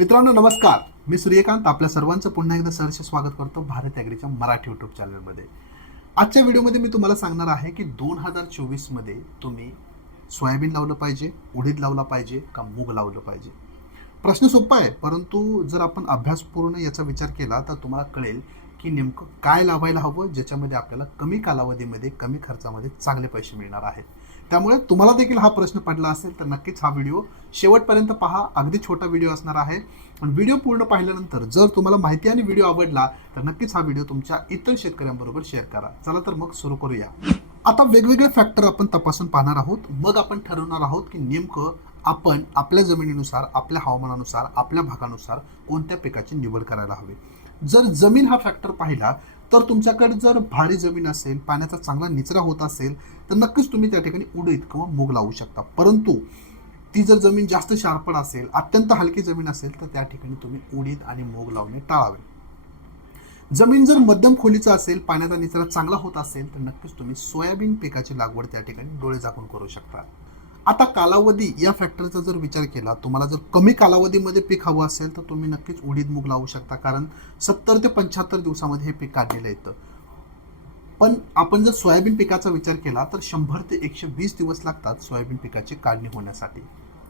मित्रांनो नमस्कार. मी सूर्यकांत. आपल्या सर्वांचं पुन्हा एकदा सहर्ष स्वागत करतो भारत ॲग्रीच्या मराठी यूट्यूब चॅनलमध्ये आजच्या व्हिडिओमध्ये मी तुम्हाला सांगणार आहे की दोन हजार चोवीसमध्ये तुम्ही सोयाबीन लावलं पाहिजे उडीद लावला पाहिजे का मूग लावलं पाहिजे? प्रश्न सोपा आहे परंतु जर आपण अभ्यासपूर्ण याचा विचार केला तर तुम्हाला कळेल की नेमकं काय लावायला हवं ज्याच्यामध्ये आपल्याला कमी कालावधीमध्ये कमी खर्चामध्ये चांगले पैसे मिळणार आहेत. त्यामुळे तुम्हाला देखील हा प्रश्न पडला असेल तर नक्कीच हा व्हिडिओ शेवटपर्यंत पहा. अगदी छोटा व्हिडिओ असणार आहे. आणि व्हिडिओ पूर्ण पाहिल्यानंतर जर तुम्हाला माहिती आणि व्हिडिओ आवडला तर नक्कीच हा व्हिडिओ तुमच्या इतर शेतकऱ्यांबरोबर शेअर करा. चला तर मग सुरू करूया. आता वेगवेगळे फॅक्टर आपण तपासून पाहणार आहोत. मग आपण ठरवणार आहोत की नेमकं आपण आपल्या जमिनीनुसार आपल्या हवामानानुसार आपल्या भागानुसार कोणत्या पिकाची निवड करायला हवी? जर जमीन हा फॅक्टर पाहिला तर तुमच्याकडे जर भारी जमीन असेल पाण्याचा चांगला निचरा होत असेल तर नक्कीच तुम्ही त्या ठिकाणी उडीद किंवा मूग लावू शकता. परंतु ती जर जमीन जास्त शार्पड असेल अत्यंत हलकी जमीन असेल तर त्या ठिकाणी तुम्ही उडीद आणि मूग लावणे टाळावे. जमीन जर मध्यम खोलीचं असेल पाण्याचा निचरा चांगला होत असेल तर नक्कीच तुम्ही सोयाबीन पिकाची लागवड त्या ठिकाणी डोळे झाकून करू शकता. आता कालावधी या फॅक्टरचा जर विचार केला तुम्हाला जर कमी कालावधीमध्ये पीक हवं असेल तर तुम्ही नक्कीच उडीद मूग लावू शकता. कारण सत्तर ते पंच्याहत्तर दिवसामध्ये हे पीक काढलेलं येतं पण आपण जर सोयाबीन पिकाचा विचार केला तर शंभर ते एकशे वीस दिवस लागतात सोयाबीन पिकाची काढणी होण्यासाठी.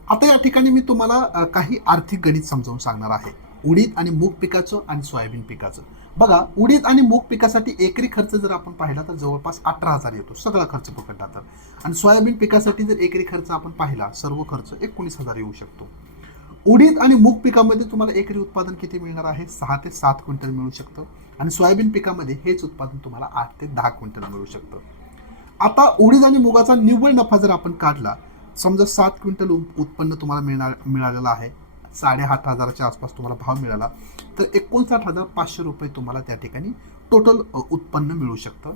आता या ठिकाणी मी तुम्हाला काही आर्थिक गणित समजावून सांगणार आहे. उडीद आणि मूग पिकाचं आणि सोयाबीन पिकाचं. बघा उडीद आणि मूग पिकासाठी एकरी खर्च जर आपण पाहिला तर जवळपास अठरा हजार येतो सगळा खर्च पकडला तर. आणि सोयाबीन पिकासाठी जर एकरी खर्च आपण पाहिला सर्व खर्च एकोणीस हजार येऊ शकतो. उडीद आणि मूग पिकामध्ये तुम्हाला एकरी उत्पादन किती मिळणार आहे? सहा ते सात क्विंटल मिळू शकतं. आणि सोयाबीन पिकामध्ये हेच उत्पादन तुम्हाला आठ ते दहा क्विंटल मिळू शकतं. आता उडीद आणि मुगाचा निव्वळ नफा जर आपण काढला समजा सात क्विंटल उत्पन्न तुम्हाला मिळणार मिळालेलं आहे. साडेआठ हजाराच्या आसपास तुम्हाला भाव मिळाला. तर एकोणसाठ हजार पाचशे रुपये तुम्हाला त्या ठिकाणी टोटल उत्पन्न मिळू शकतं.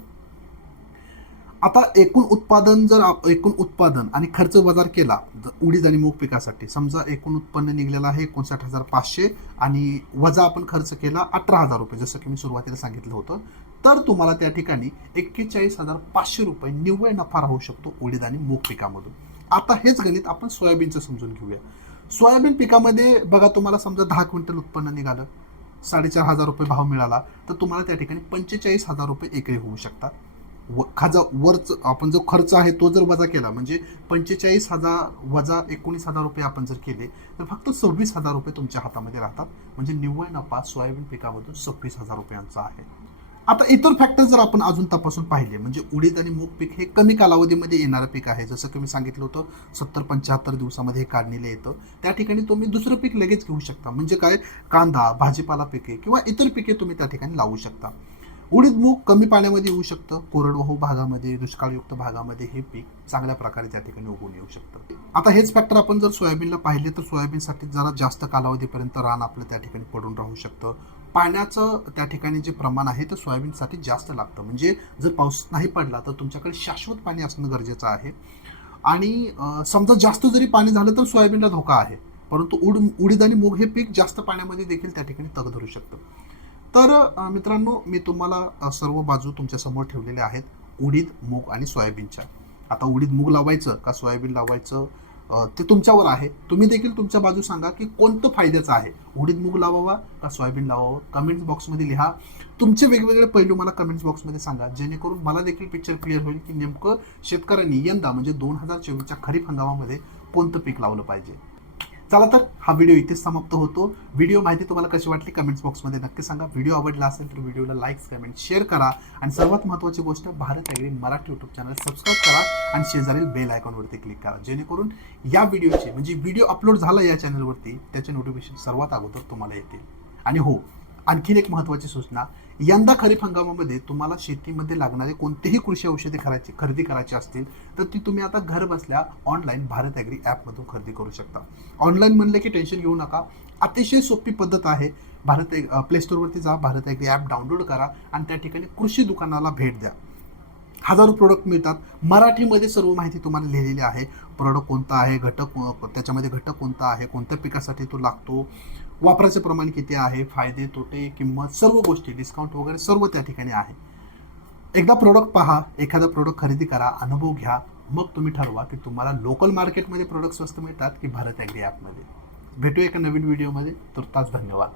आता एकूण उत्पादन जर एकूण उत्पादन आणि खर्च बाजार केला ज- उडीद आणि मूग पिकासाठी समजा एकूण उत्पन्न निघलेलं आहे एकोणसाठ हजार पाचशे आणि वजा आपण खर्च केला अठरा हजार रुपये जसं की मी सुरुवातीला सांगितलं होतं तर तुम्हाला त्या ठिकाणी एक्केचाळीस हजार पाचशे रुपये निव्वळ नफा राहू शकतो उडीद आणि मूग पिकामधून. आता हेच गणित आपण सोयाबीनचं समजून घेऊया. सोयाबीन पिकामध्ये बघा तुम्हाला समजा दहा क्विंटल उत्पन्न निघालं साडेचार हजार रुपये भाव मिळाला तर तुम्हाला त्या ठिकाणी पंचेचाळीस हजार रुपये एकरी होऊ शकतात. व खाजा वरच आपण जो खर्च आहे तो जर वजा केला म्हणजे पंचेचाळीस हजार वजा एकोणीस हजार रुपये आपण जर केले तर फक्त सव्वीस हजार रुपये तुमच्या हातामध्ये राहतात. म्हणजे निव्वळ नफा सोयाबीन पिकामधून सव्वीस हजार रुपयांचा आहे. आता इतर फॅक्टर जर आपण अजून तपासून पाहिले म्हणजे उडीद आणि मूग पीक हे कमी कालावधीमध्ये येणारं पीक आहे. जसं की मी सांगितलं होतं सत्तर पंच्याहत्तर दिवसामध्ये हे काढणीला येतं. त्या ठिकाणी तुम्ही दुसरं पीक लगेच घेऊ शकता. म्हणजे काय? कांदा भाजीपाला पिके किंवा इतर पिके तुम्ही त्या ठिकाणी लावू शकता. उडीद मूग कमी पाण्यामध्ये येऊ शकतं. कोरडवाहू भागामध्ये दुष्काळयुक्त भागामध्ये हे पीक चांगल्या प्रकारे त्या ठिकाणी उगवून येऊ शकतं. आता हेच फॅक्टर आपण जर सोयाबीनला पाहिले तर सोयाबीनसाठी जरा जास्त कालावधीपर्यंत रान आपलं त्या ठिकाणी पडून राहू शकतं. पाण्याचं त्या ठिकाणी जे प्रमाण आहे ते सोयाबीनसाठी जास्त लागतं. म्हणजे जर पाऊस नाही पडला तर तुमच्याकडे शाश्वत पाणी असणं गरजेचं आहे. आणि समजा जास्त जरी पाणी झालं तर सोयाबीनला धोका आहे. परंतु उड उडीद आणि मूग हे पीक जास्त पाण्यामध्ये देखील त्या ठिकाणी तग धरू शकतं. तर मित्रांनो मी तुम्हाला सर्व बाजू तुमच्यासमोर ठेवलेल्या आहेत. उडीद मूग आणि सोयाबीनच्या. आता उडीद मूग लावायचं का सोयाबीन लावायचं? ते तुमच्यावर आहे. तुम्ही देखील तुमच्या बाजू सांगा की कोणतं फायद्याचं आहे? उडीद मूग लावावा का सोयाबीन लावावं? कमेंट्स बॉक्समध्ये लिहा. तुमचे वेगवेगळे पैलू मला कमेंट्स बॉक्समध्ये सांगा. जेणेकरून मला देखील पिक्चर क्लिअर होईल की नेमकं शेतकऱ्यांनी यंदा म्हणजे दोन हजार चोवीसच्या खरीप हंगामामध्ये कोणतं पीक लावलं पाहिजे? चला तर हा व्हिडिओ इथेच समाप्त होतो. व्हिडिओ माहिती तुम्हाला कशी वाटली? कमेंट्स बॉक्समध्ये नक्की सांगा. व्हिडिओ आवडला असेल तर व्हिडिओला लाईक्स कमेंट शेअर करा. आणि सर्वात महत्त्वाची गोष्ट Bharat agri Marathi YouTube channel subscribe करा आणि शेजारील बेल आयकॉनवरती क्लिक करा. जेणेकरून या व्हिडिओचे म्हणजे व्हिडिओ अपलोड झाला या चॅनलवरती त्याचे नोटिफिकेशन सर्वात अगोदर तुम्हाला येतील. आणि हो आणखीन एक महत्त्वाची सूचना. यंदा खरीप हंगामामध्ये तुम्हाला शेतीमध्ये लागणारे कोणतेही कृषी औषधे करायची खरेदी करायची असतील तर ती तुम्ही आता घर बसल्या ऑनलाईन भारत ॲग्री ॲपमधून खरेदी करू शकता. ऑनलाईन म्हणलं की टेन्शन घेऊ नका. अतिशय सोपी पद्धत आहे. भारत प्ले स्टोरवरती जा भारत ॲग्री ॲप डाउनलोड करा आणि त्या ठिकाणी कृषी दुकानाला भेट द्या. हजारो प्रोडक्ट मिळतात. मराठीमध्ये सर्व माहिती तुम्हाला लिहिलेली आहे. प्रोडक्ट कोणता आहे? घटक त्याच्यामध्ये घटक कोणता आहे? कोणत्या पिकासाठी तो लागतो? वापराचे प्रमाण किती आहे? फायदे तोटे किंमत सर्व गोष्टी डिस्काउंट वगैरे सर्व त्या ठिकाणी आहे. एकदा प्रोडक्ट पहा एखादा प्रोडक्ट खरेदी करा अनुभव घ्या. मग तुम्ही ठरवा की तुम्हाला लोकल मार्केटमध्ये प्रोडक्ट स्वस्त मिळतात की भारत ॲग्री ॲपमध्ये भेटूया एका नवीन व्हिडिओमध्ये तुर्तास धन्यवाद.